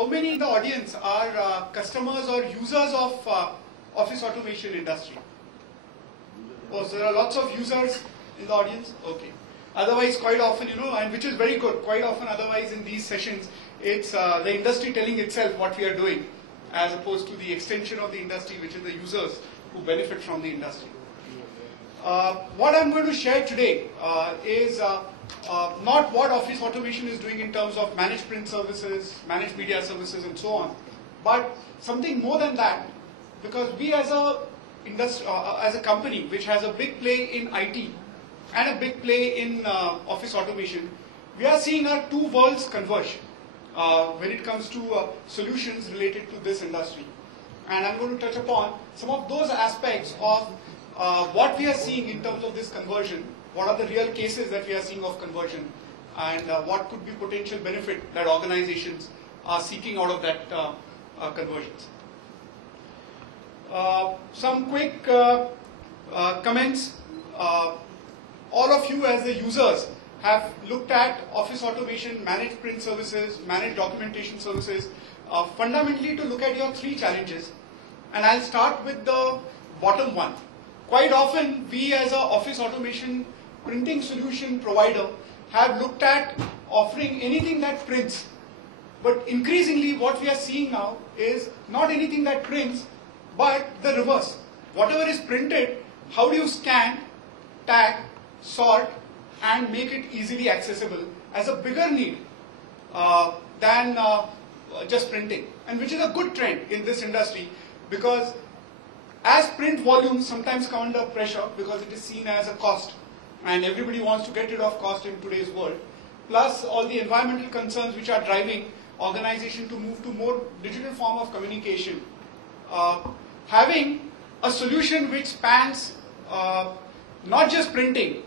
how many in the audience are customers or users of office automation industry? Oh, so there are lots of users in the audience? Okay. Otherwise, quite often, and which is very good, quite often otherwise in these sessions, it's the industry telling itself what we are doing, as opposed to the extension of the industry, which is the users who benefit from the industry. What I'm going to share today is not what office automation is doing in terms of managed print services, managed media services, and so on, but something more than that, because we as a company which has a big play in IT and a big play in office automation, we are seeing our two worlds converge when it comes to solutions related to this industry. And I'm going to touch upon some of those aspects of what we are seeing in terms of this conversion, what are the real cases that we are seeing of conversion, and what could be potential benefit that organizations are seeking out of that conversions. Some quick comments. All of you as the users have looked at office automation, managed print services, managed documentation services, fundamentally to look at your three challenges. And I'll start with the bottom one. Quite often, we as an office automation printing solution provider have looked at offering anything that prints. But increasingly, what we are seeing now is not anything that prints, but the reverse. Whatever is printed, how do you scan, tag, sort, and make it easily accessible as a bigger need than just printing. And which is a good trend in this industry, because as print volumes sometimes come under pressure because it is seen as a cost, and everybody wants to get rid of cost in today's world, plus all the environmental concerns which are driving organization to move to more digital form of communication, having a solution which spans not just printing,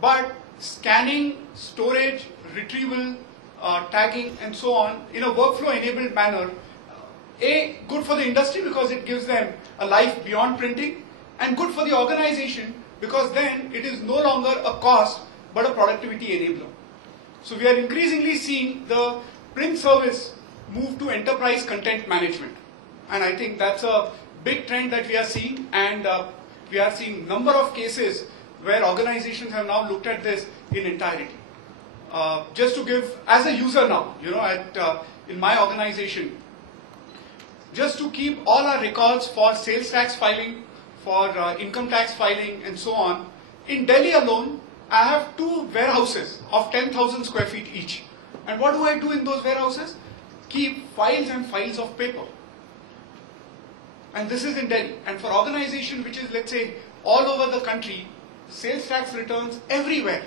but scanning, storage, retrieval, tagging, and so on in a workflow-enabled manner. Good for the industry because it gives them a life beyond printing, and good for the organization because then it is no longer a cost but a productivity enabler. So we are increasingly seeing the print service move to enterprise content management, and I think that's a big trend that we are seeing, and we are seeing number of cases where organizations have now looked at this in entirety. Just to give, as a user now, in my organization, just to keep all our records for sales tax filing, for income tax filing, and so on, in Delhi alone, I have 2 warehouses of 10,000 square feet each. And what do I do in those warehouses? Keep files and files of paper. And this is in Delhi. And for organization which is, let's say, all over the country, sales tax returns everywhere.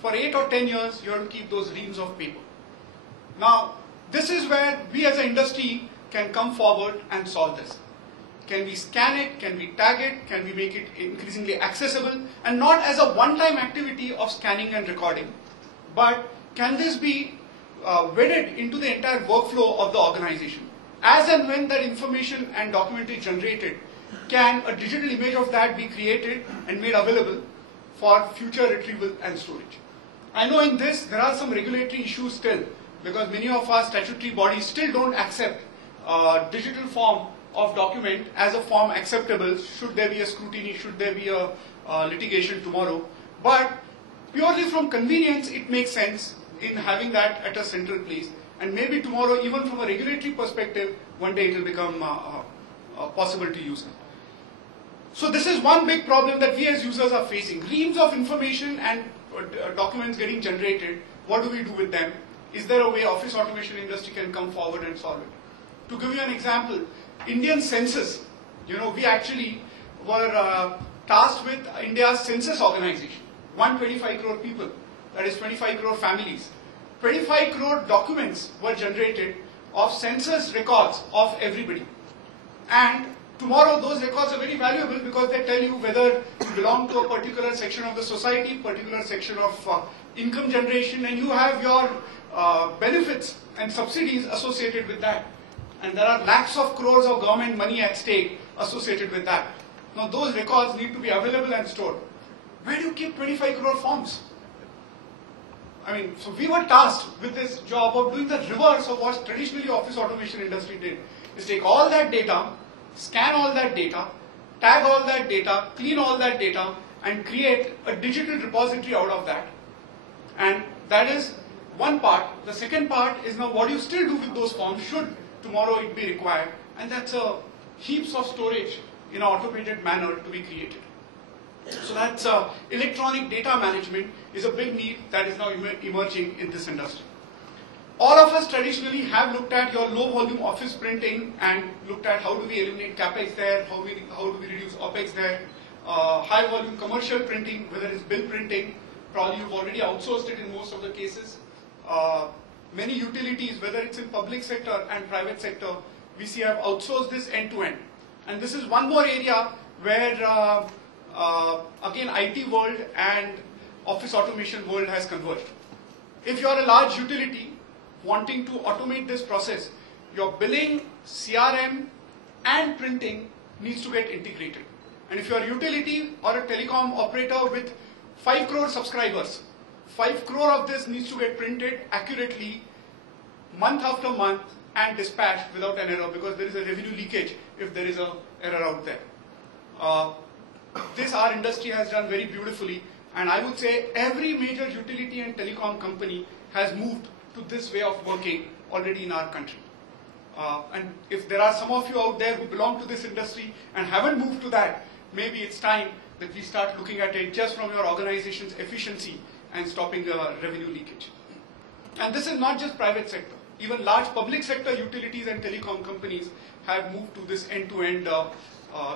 For 8 or 10 years, you have to keep those reams of paper. Now, this is where we as an industry can come forward and solve this. Can we scan it? Can we tag it? Can we make it increasingly accessible? And not as a one-time activity of scanning and recording, but can this be wedded into the entire workflow of the organization? As and when that information and document is generated, can a digital image of that be created and made available for future retrieval and storage? I know in this there are some regulatory issues still, because many of our statutory bodies still don't accept digital form of document as a form acceptable should there be a scrutiny, should there be a litigation tomorrow. But purely from convenience, it makes sense in having that at a central place. And maybe tomorrow, even from a regulatory perspective, one day it will become possible to use it. So this is one big problem that we as users are facing. Reams of information and documents getting generated. What do we do with them? Is there a way office automation industry can come forward and solve it? To give you an example, Indian census, we actually were tasked with India's census organization. 125 crore people, that is 25 crore families. 25 crore documents were generated of census records of everybody. And tomorrow those records are very valuable because they tell you whether you belong to a particular section of the society, particular section of income generation, and you have your benefits and subsidies associated with that. And there are lakhs of crores of government money at stake associated with that. Now those records need to be available and stored. Where do you keep 25 crore forms? So we were tasked with this job of doing the reverse of what traditionally office automation industry did. Is take all that data, scan all that data, tag all that data, clean all that data, and create a digital repository out of that. And that is one part. The second part is now what do you still do with those forms should tomorrow it be required. And that's heaps of storage in an automated manner to be created. So that's electronic data management is a big need that is now emerging in this industry. All of us traditionally have looked at your low volume office printing and looked at how do we eliminate capex there, how do we reduce opex there. High volume commercial printing, whether it's bill printing, probably you've already outsourced it in most of the cases. Many utilities, whether it's in public sector and private sector, we see have outsourced this end to end. And this is one more area where again IT world and office automation world has converged. If you're a large utility wanting to automate this process, your billing, CRM and printing needs to get integrated. And if you're a utility or a telecom operator with 5 crore subscribers, 5 crore of this needs to get printed accurately month after month and dispatched without an error, because there is a revenue leakage if there is an error out there. This our industry has done very beautifully, and I would say every major utility and telecom company has moved to this way of working already in our country. And if there are some of you out there who belong to this industry and haven't moved to that, maybe it's time that we start looking at it just from your organization's efficiency and stopping revenue leakage. And this is not just private sector. Even large public sector utilities and telecom companies have moved to this end-to-end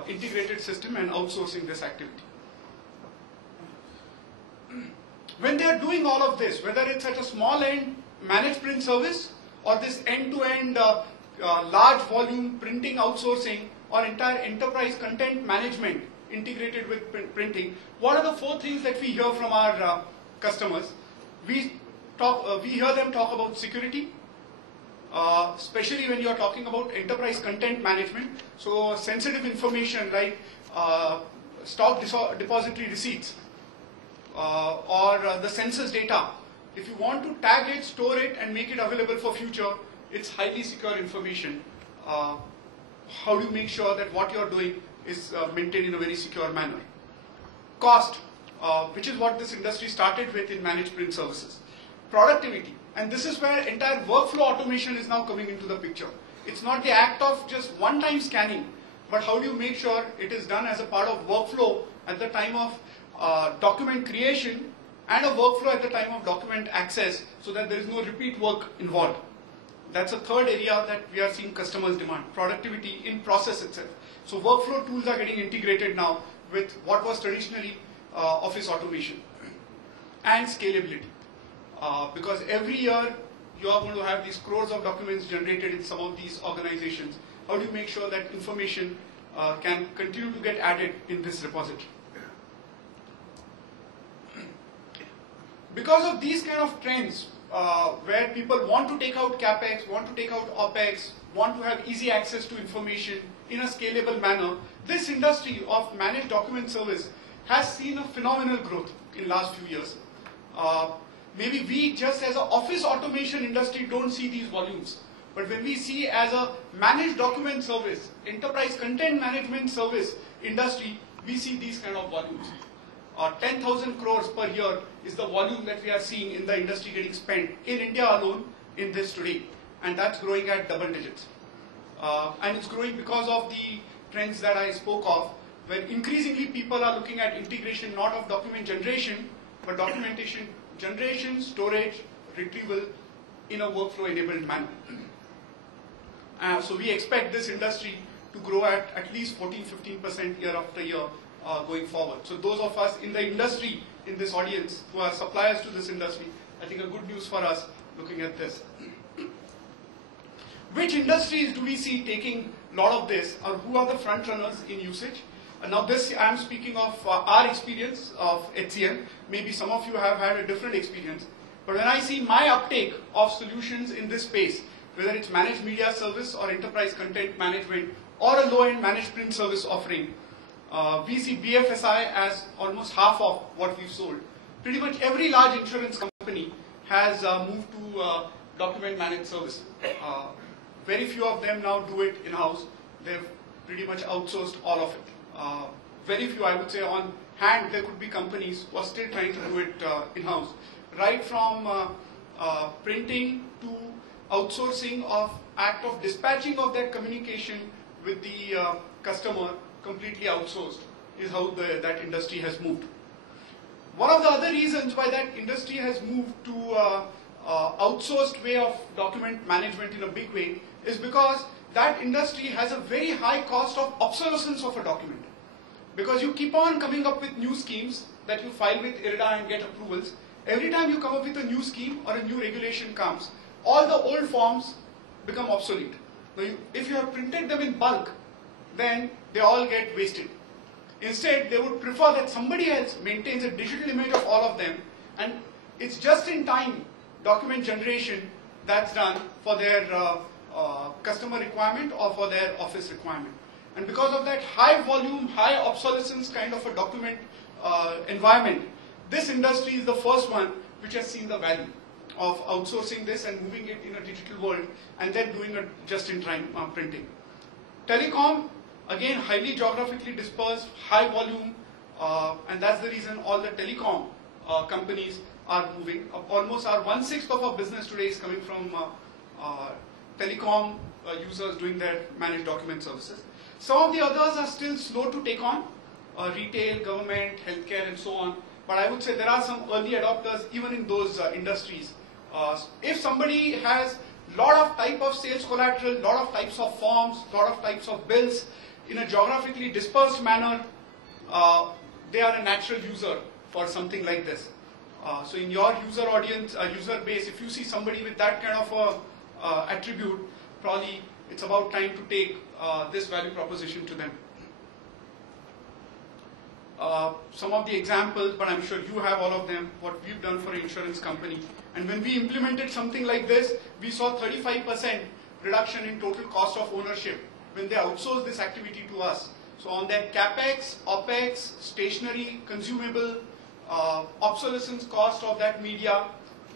integrated system and outsourcing this activity. When they are doing all of this, whether it's at a small end managed print service or this end-to-end large volume printing outsourcing or entire enterprise content management integrated with printing, what are the 4 things that we hear from our customers? We hear them talk about security, especially when you are talking about enterprise content management. So sensitive information like stock depository receipts or the census data. If you want to tag it, store it and make it available for future, it's highly secure information. How do you make sure that what you're doing is maintained in a very secure manner? Cost, which is what this industry started with in managed print services. Productivity, and this is where entire workflow automation is now coming into the picture. It's not the act of just one-time scanning, but how do you make sure it is done as a part of workflow at the time of document creation and a workflow at the time of document access so that there is no repeat work involved. That's a third area that we are seeing customers demand, productivity in process itself. So workflow tools are getting integrated now with what was traditionally office automation. And scalability. Because every year you are going to have these crores of documents generated in some of these organizations. How do you make sure that information can continue to get added in this repository? Because of these kind of trends, where people want to take out capex, want to take out opex, want to have easy access to information in a scalable manner, this industry of managed document service has seen a phenomenal growth in last few years. Maybe we just as an office automation industry don't see these volumes, but when we see as a managed document service, enterprise content management service industry, we see these kind of volumes. 10,000 crores per year is the volume that we are seeing in the industry getting spent in India alone in this today, and that's growing at double digits. And it's growing because of the trends that I spoke of, where increasingly people are looking at integration not of document generation, but documentation generation, storage, retrieval in a workflow enabled manner. So we expect this industry to grow at least 14-15% year after year going forward. So those of us in the industry, in this audience, who are suppliers to this industry, I think a good news for us looking at this. Which industries do we see taking a lot of this, or who are the front runners in usage? Now this, I am speaking of our experience of HCM. Maybe some of you have had a different experience. But when I see my uptake of solutions in this space, whether it's managed media service or enterprise content management or a low-end managed print service offering, we see BFSI as almost half of what we've sold. Pretty much every large insurance company has moved to document managed service. Very few of them now do it in-house. They've pretty much outsourced all of it. Very few, I would say, on hand, there could be companies who are still trying to do it in-house. Right from printing to outsourcing of act of dispatching of that communication with the customer, completely outsourced, is how that industry has moved. One of the other reasons why that industry has moved to outsourced way of document management in a big way is because that industry has a very high cost of obsolescence of a document. Because you keep on coming up with new schemes that you file with IRDA and get approvals. Every time you come up with a new scheme or a new regulation comes, all the old forms become obsolete. Now, if you have printed them in bulk, then they all get wasted. Instead, they would prefer that somebody else maintains a digital image of all of them, and it's just in time document generation that's done for their customer requirement or for their office requirement. And because of that high volume, high obsolescence kind of a document environment, this industry is the first one which has seen the value of outsourcing this and moving it in a digital world and then doing a just-in-time printing. Telecom, again, highly geographically dispersed, high volume, and that's the reason all the telecom companies are moving. Almost our 1/6 of our business today is coming from telecom users doing their managed document services. Some of the others are still slow to take on, retail, government, healthcare, and so on. But I would say there are some early adopters even in those industries. If somebody has lot of type of sales collateral, lot of types of forms, lot of types of bills in a geographically dispersed manner, they are a natural user for something like this. So in your user audience, user base, if you see somebody with that kind of a attribute, probably it's about time to take this value proposition to them. Some of the examples, but I'm sure you have all of them, what we've done for an insurance company. And when we implemented something like this, we saw 35% reduction in total cost of ownership when they outsourced this activity to us. So on their CapEx, OpEx, stationery, consumable, obsolescence cost of that media,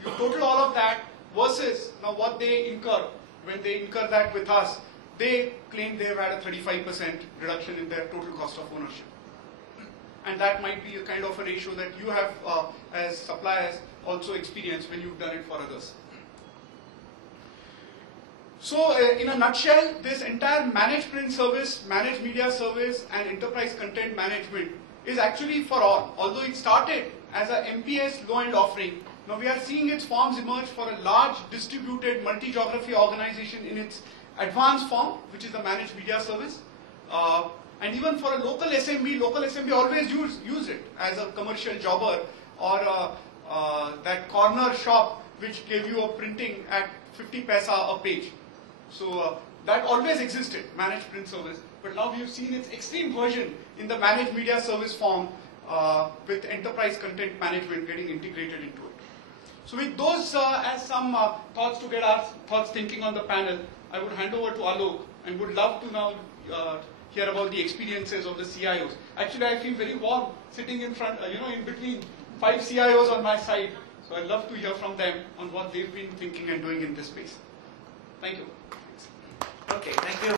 you total all of that versus now what they incur. When they incur that with us, they claim they've had a 35% reduction in their total cost of ownership. And that might be a kind of a ratio that you have as suppliers also experienced when you've done it for others. So in a nutshell, this entire managed print service, managed media service and enterprise content management is actually for all. Although it started as a MPS low-end offering, now we are seeing its forms emerge for a large distributed multi-geography organization in its advanced form, which is the managed media service. And even for a local SMB always use it as a commercial jobber or that corner shop which gave you a printing at 50 paisa a page. So that always existed, managed print service. But now we've seen its extreme version in the managed media service form with enterprise content management getting integrated into it. So with those as some thoughts to get our thoughts thinking on the panel, I would hand over to Alok and would love to now hear about the experiences of the CIOs. Actually, I feel very warm sitting in front, in between 5 CIOs on my side. So I'd love to hear from them on what they've been thinking and doing in this space. Thank you. Okay, thank you.